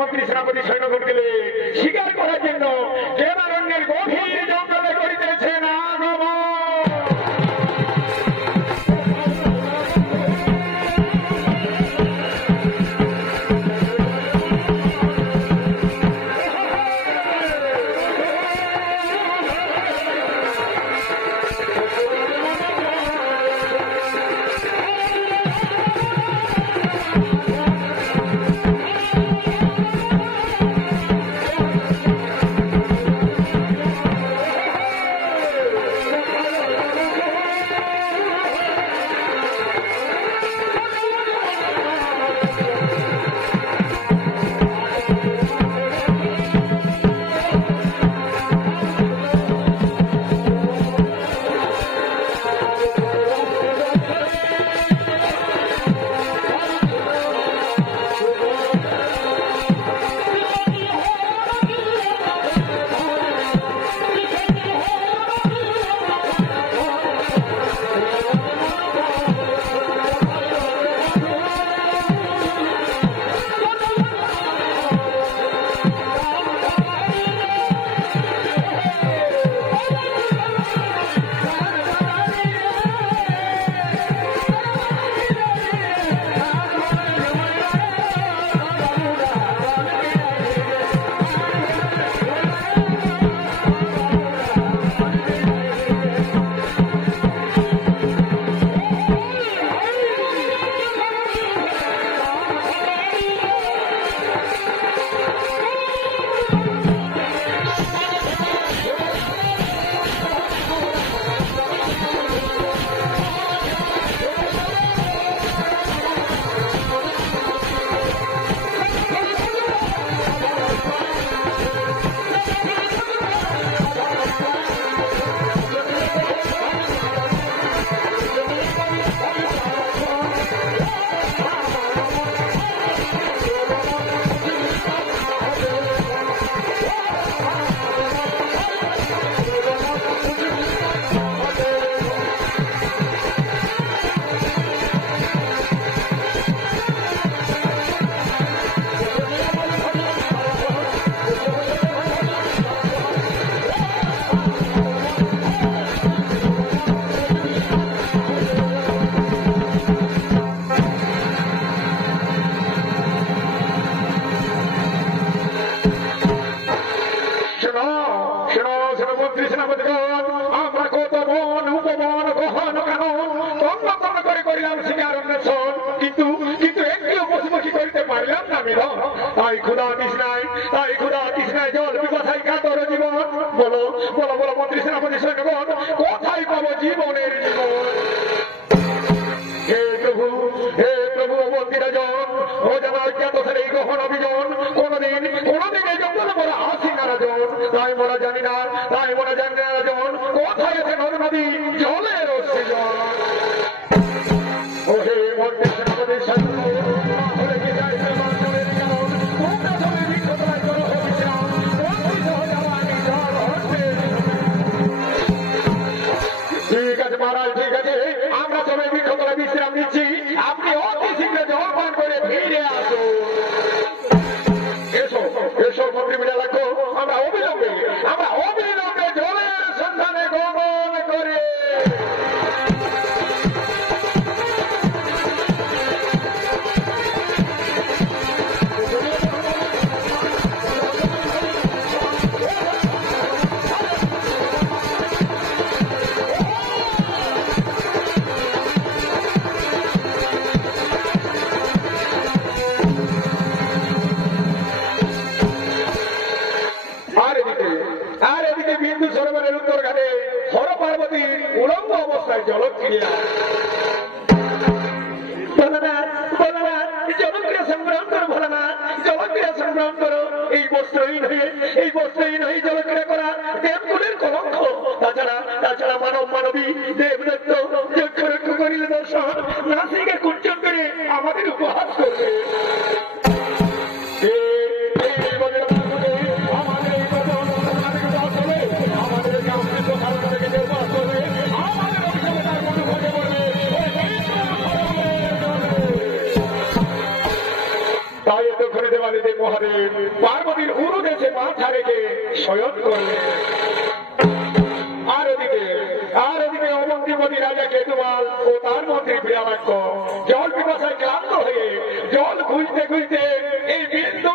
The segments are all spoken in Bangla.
মন্ত্রী সেনাপতি সৈন্য গেলে স্বীকার করার জন্য কেনারণ্যের গভীর জঙ্গলে করিতেছে গুণান এই বস্ত্রহীন হয়ে এই বস্ত্রহীন হয়ে জলক্রিয়া করা তাছাড়া তাছাড়া মানব মানবী দেব দর্শন নাসিকে কুঞ্চন আমাদের উপহাস করবে। কাছে মাথা রেখে শয়ন করলেন আর ওদিকে আর ওদিকে অমন্ত্রীপতি রাজা কেতুমাল ও তার মন্ত্রী বিরামাক্য জল বিপাশায় ক্লান্ত হয়ে জল খুঁজতে খুঁজতে এই বিন্দু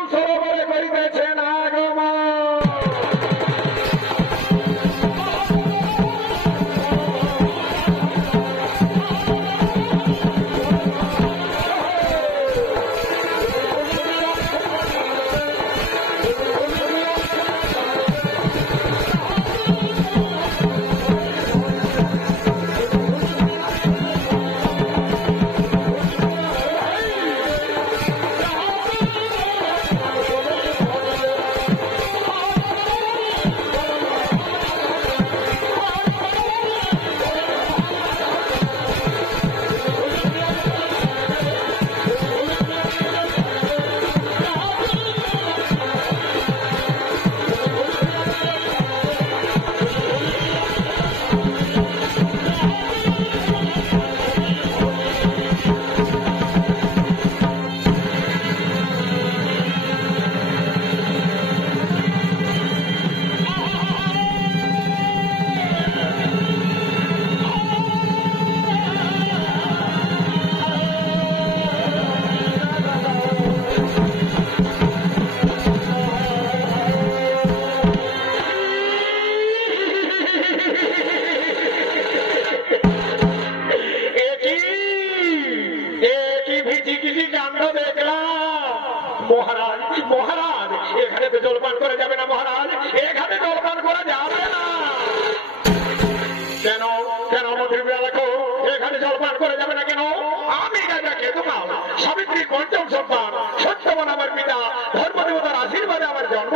আমি গঞ্জম সন্তান সত্যবান আমার পিতা ধর্মদেবতার আশীর্বাদে আমার জন্ম।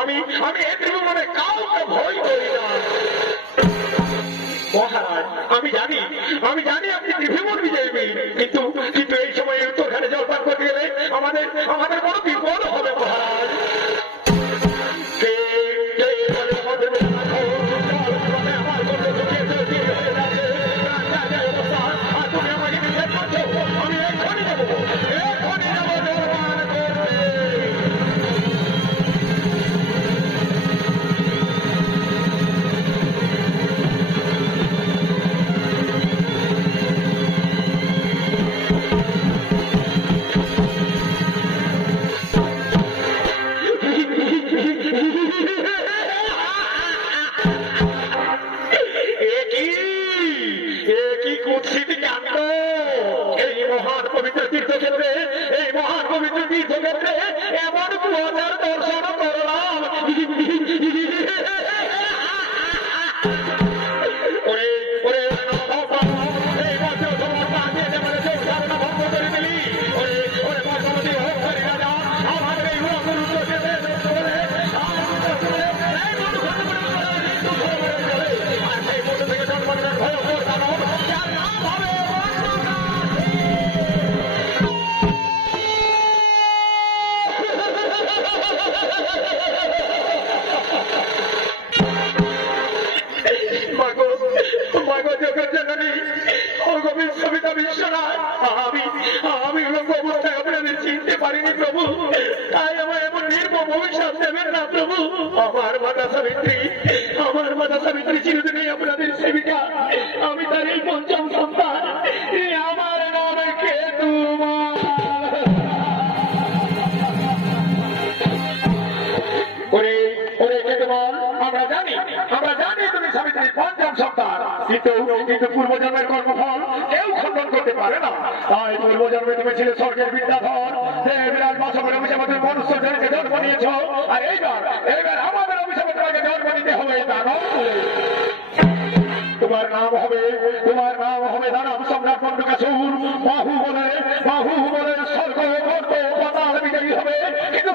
আমি আমি এই ত্রিভুবনে কাউকে ভয় করি না। মহারাজ, আমি জানি আমি জানি পারিনি প্রভু তাই আমার এমন নির্মম অভিশাপ দেবেন না প্রভু। আমার মাতা সাবিত্রী, আমার মাতা সাবিত্রী চিরদিনই আপনাদের সেবিকা। আমি তার এই পঞ্চম কিন্তু কিন্তু পূর্বজন্মের কর্মফল তোমার নাম হবে, তোমার নাম হবে দানব সম্রাট মন্ডকাসুর বাহু বলে বাহু বলে স্বর্গ বিজয়ী হবে। কিন্তু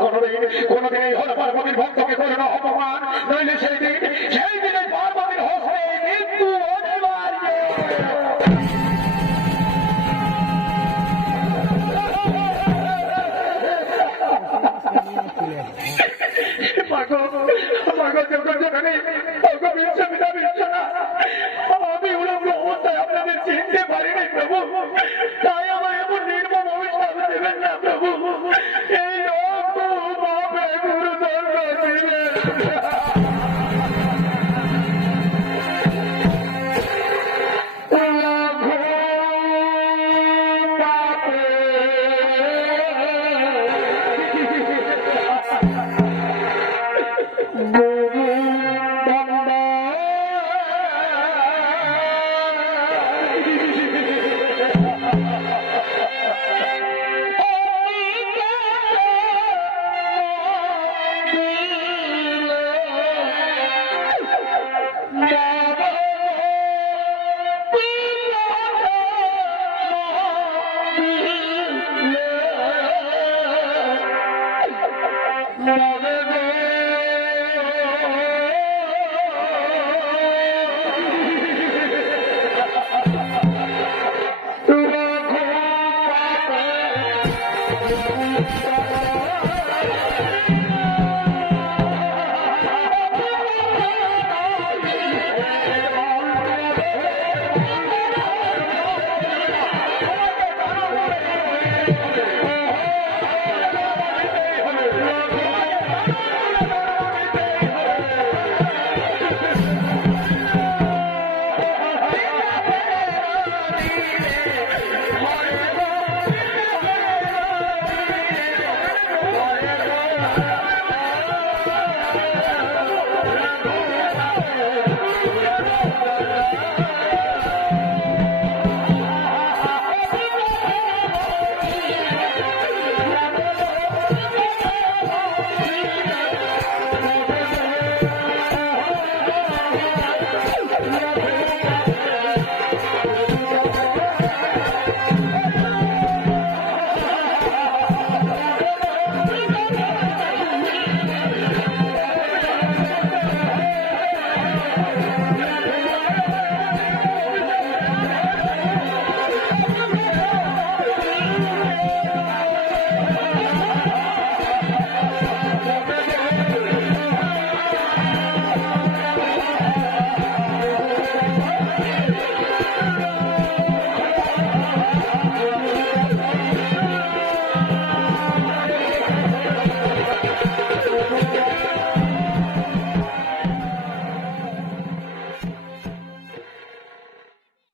কোনদিন কোনদিন এই হল পার্বতীর ভক্তকে করে না অপমান। নইলে সেই দিন, সেই আমি উলঙ্গ অবস্থায় আপনাদের চিনতে পারিনি প্রভু তাই আমার এমন নির্মম অভিশাপ দেবেন না প্রভু Música Thank you.